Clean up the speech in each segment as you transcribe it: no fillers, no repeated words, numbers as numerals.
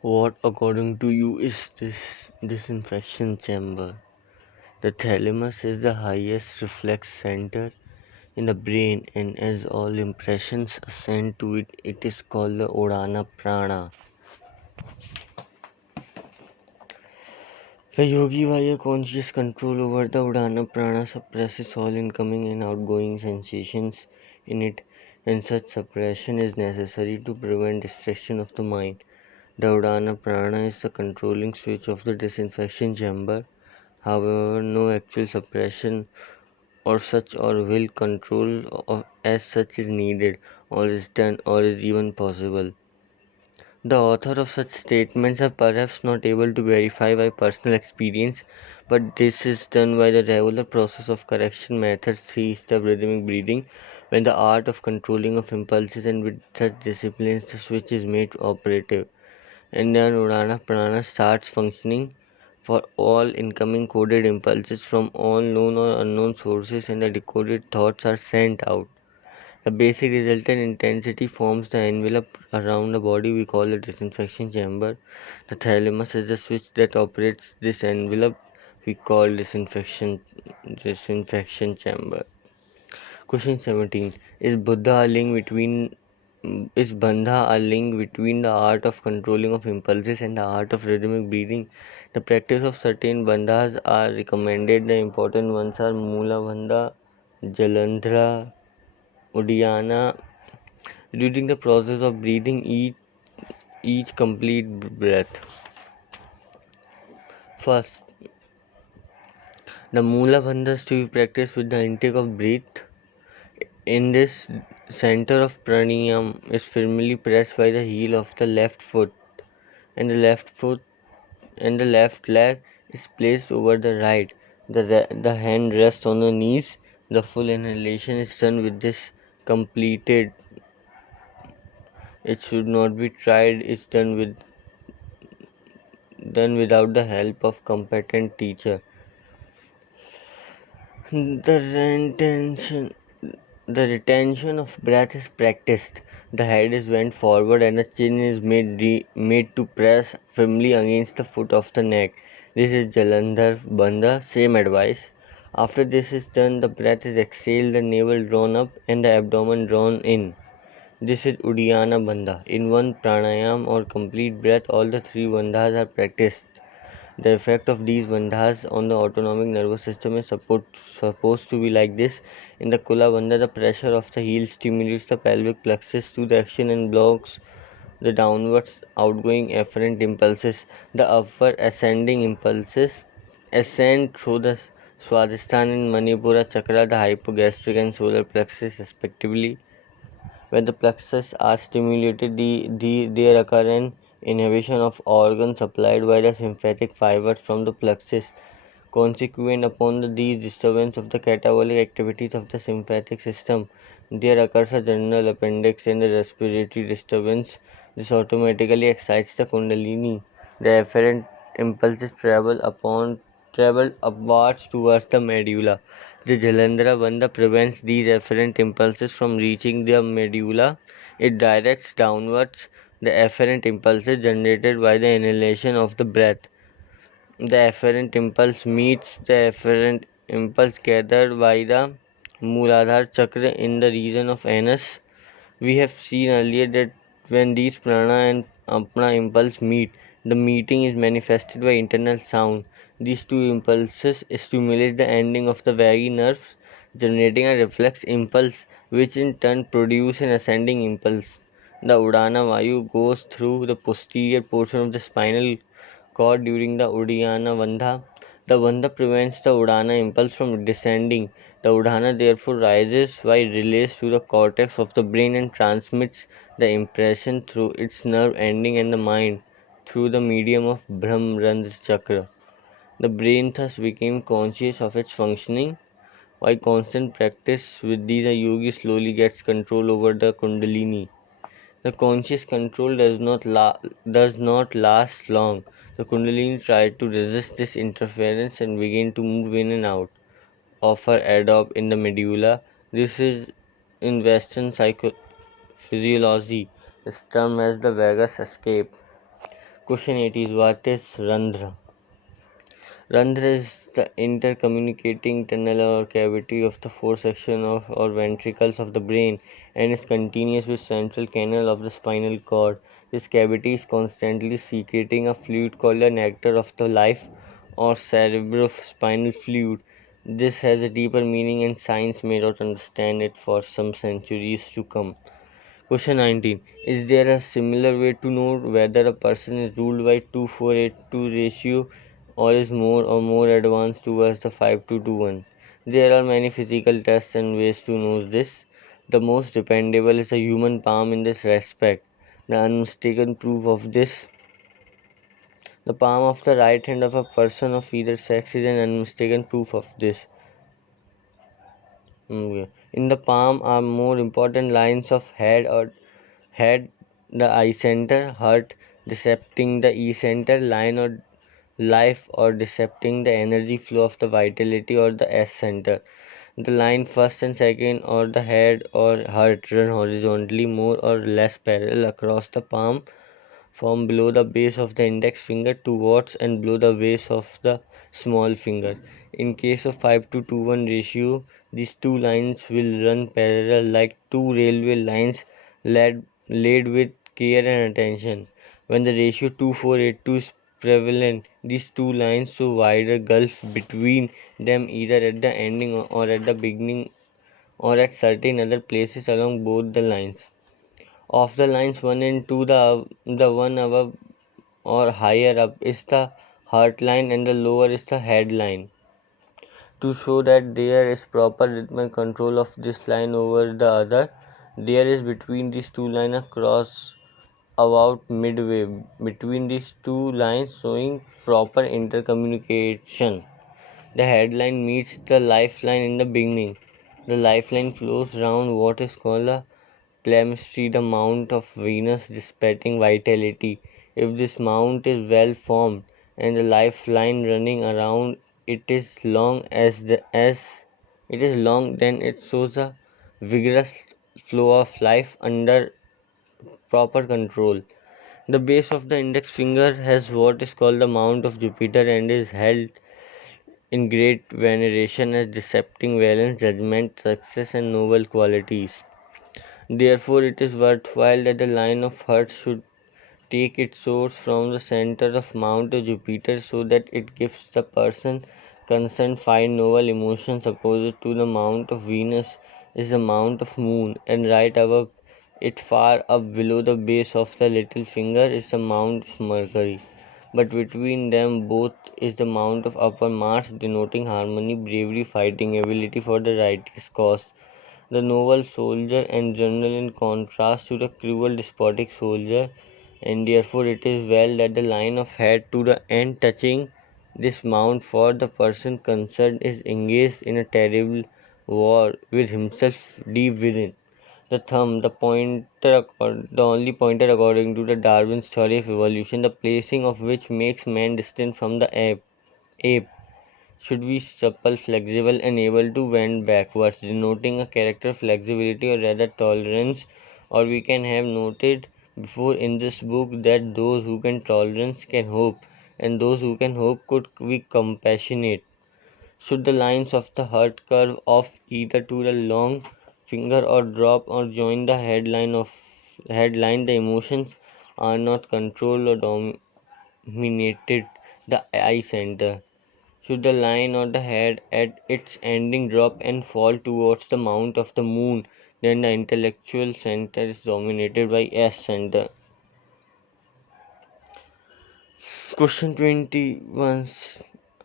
What, according to you, is this disinfection chamber? The thalamus is the highest reflex center in the brain, and as all impressions ascend to it, it is called the Udana Prana. The yogi, via conscious control over the Udana Prana, suppresses all incoming and outgoing sensations in it, and such suppression is necessary to prevent distraction of the mind. The Udana Prana is the controlling switch of the disinfection chamber. However, no actual suppression or such or will control as such is needed, or is done, or is even possible. The author of such statements are perhaps not able to verify by personal experience, but this is done by the regular process of correction methods, three-step rhythmic breathing, when the art of controlling of impulses, and with such disciplines the switch is made operative, and then Udana Prana starts functioning for all incoming coded impulses from all known or unknown sources, and the decoded thoughts are sent out. The basic resultant intensity forms the envelope around the body we call the disinfection chamber. The thalamus is the switch that operates this envelope we call disinfection chamber. Question 17. Is Bandha a link between the art of controlling of impulses and the art of rhythmic breathing? The practice of certain bandhas are recommended. The important ones are Mula Bandha, Jalandhara, Uddiyana. During the process of breathing, each complete breath. First, the Mula Bandhas to be practiced with the intake of breath. In this, center of pranayam is firmly pressed by the heel of the left foot, and the left leg is placed over the right. The hand rests on the knees. The full inhalation is done with this completed. It should not be tried. It's done without the help of competent teacher. The retention The retention of breath is practiced. The head is bent forward and the chin is made to press firmly against the foot of the neck. This is Jalandhar Bandha. Same advice. After this is done, the breath is exhaled, the navel drawn up and the abdomen drawn in. This is Uddiyana Bandha. In one pranayam or complete breath, all the three bandhas are practiced. The effect of these bandhas on the autonomic nervous system is supposed to be like this. In the Kula bandha, the pressure of the heel stimulates the pelvic plexus to the action and blocks the downwards outgoing afferent impulses. The upward ascending impulses ascend through the Swadhisthana and Manipura chakra, the hypogastric and solar plexus respectively. When the plexus are stimulated, there occur an inhibition of organs supplied by the sympathetic fibers from the plexus. Consequent upon these disturbance of the catabolic activities of the sympathetic system, there occurs a general appendix and a respiratory disturbance. This automatically excites the kundalini. The afferent impulses travel upwards towards the medulla. The Jalandhara Bandha prevents these afferent impulses from reaching the medulla. It directs downwards the afferent impulses generated by the inhalation of the breath. The afferent impulse meets the afferent impulse gathered by the Mooladhara chakra in the region of anus. We have seen earlier that when these prana and apana impulse meet, the meeting is manifested by internal sound. These two impulses stimulate the ending of the vagus nerves, generating a reflex impulse, which in turn produce an ascending impulse. The Udana Vayu goes through the posterior portion of the spinal cord during the Uddiyana Bandha. The Bandha prevents the Udana impulse from descending. The Udana therefore rises by relays to the cortex of the brain and transmits the impression through its nerve ending and the mind through the medium of Brahmarandra chakra. The brain thus became conscious of its functioning. By constant practice with these, a yogi slowly gets control over the kundalini. The conscious control does not last long. The kundalini tries to resist this interference and begin to move in and out of her adobe in the medulla. This is in Western psychophysiology is termed as the vagus escape. Question 8 is what is Randhra? Randhra is the intercommunicating tunnel or cavity of the four sections of or ventricles of the brain and is continuous with central canal of the spinal cord. This cavity is constantly secreting a fluid called the nectar of the life or cerebrospinal fluid. This has a deeper meaning and science may not understand it for some centuries to come. Question 19. Is there a similar way to know whether a person is ruled by 2:4:8 ratio or is more or more advanced towards the 5:2:1? There are many physical tests and ways to know this. The most dependable is the human palm in this respect. The unmistaken proof of this, the palm of the right hand of a person of either sex is an unmistaken proof of this. In the palm are more important lines of head, the eye center, heart, decepting the E center, line or life or decepting the energy flow of the vitality or the S center. The line first and second or the head or heart run horizontally more or less parallel across the palm from below the base of the index finger towards and below the base of the small finger. In case of 5:2:1 ratio, these two lines will run parallel like two railway lines laid with care and attention. When the ratio 2:4:8 is prevalent, these two lines show wider gulf between them either at the ending or at the beginning or at certain other places along both the lines. Of the lines 1 and 2, the one above or higher up is the heart line and the lower is the head line. To show that there is proper rhythmic control of this line over the other, there is between these two lines a cross about midway between these two lines showing proper intercommunication. The headline meets the lifeline in the beginning. The lifeline flows round what is called a palmistry, the mount of Venus dissipating vitality. If this mount is well formed and the lifeline running around it is long as it is long, then it shows a vigorous flow of life under proper control. The base of the index finger has what is called the mount of Jupiter and is held in great veneration as decepting valence, judgment, success, and noble qualities. Therefore, it is worthwhile that the line of heart should take its source from the center of Mount Jupiter so that it gives the person concerned fine noble emotions. Opposite to the Mount of Venus is the Mount of Moon, and right above it, far up below the base of the little finger, is the Mount of Mercury. But between them both is the Mount of Upper Mars, denoting harmony, bravery, fighting ability for the righteous cause. The noble soldier and general in contrast to the cruel despotic soldier, and therefore it is well that the line of head to the end touching this mount for the person concerned is engaged in a terrible war with himself deep within. The thumb, the only pointer according to the Darwin's theory of evolution, the placing of which makes man distinct from the ape should be supple, flexible, and able to bend backwards, denoting a character of flexibility or rather tolerance. Or we can have noted before in this book that those who can tolerance can hope, and those who can hope could be compassionate. Should the lines of the heart curve off either to the long finger or drop or join the headline, the emotions are not controlled or dominated the eye center. Should the line or the head at its ending drop and fall towards the mount of the moon, then the intellectual center is dominated by S center. Question 21.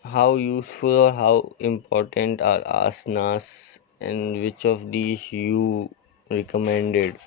How useful or how important are asanas and which of these you recommended?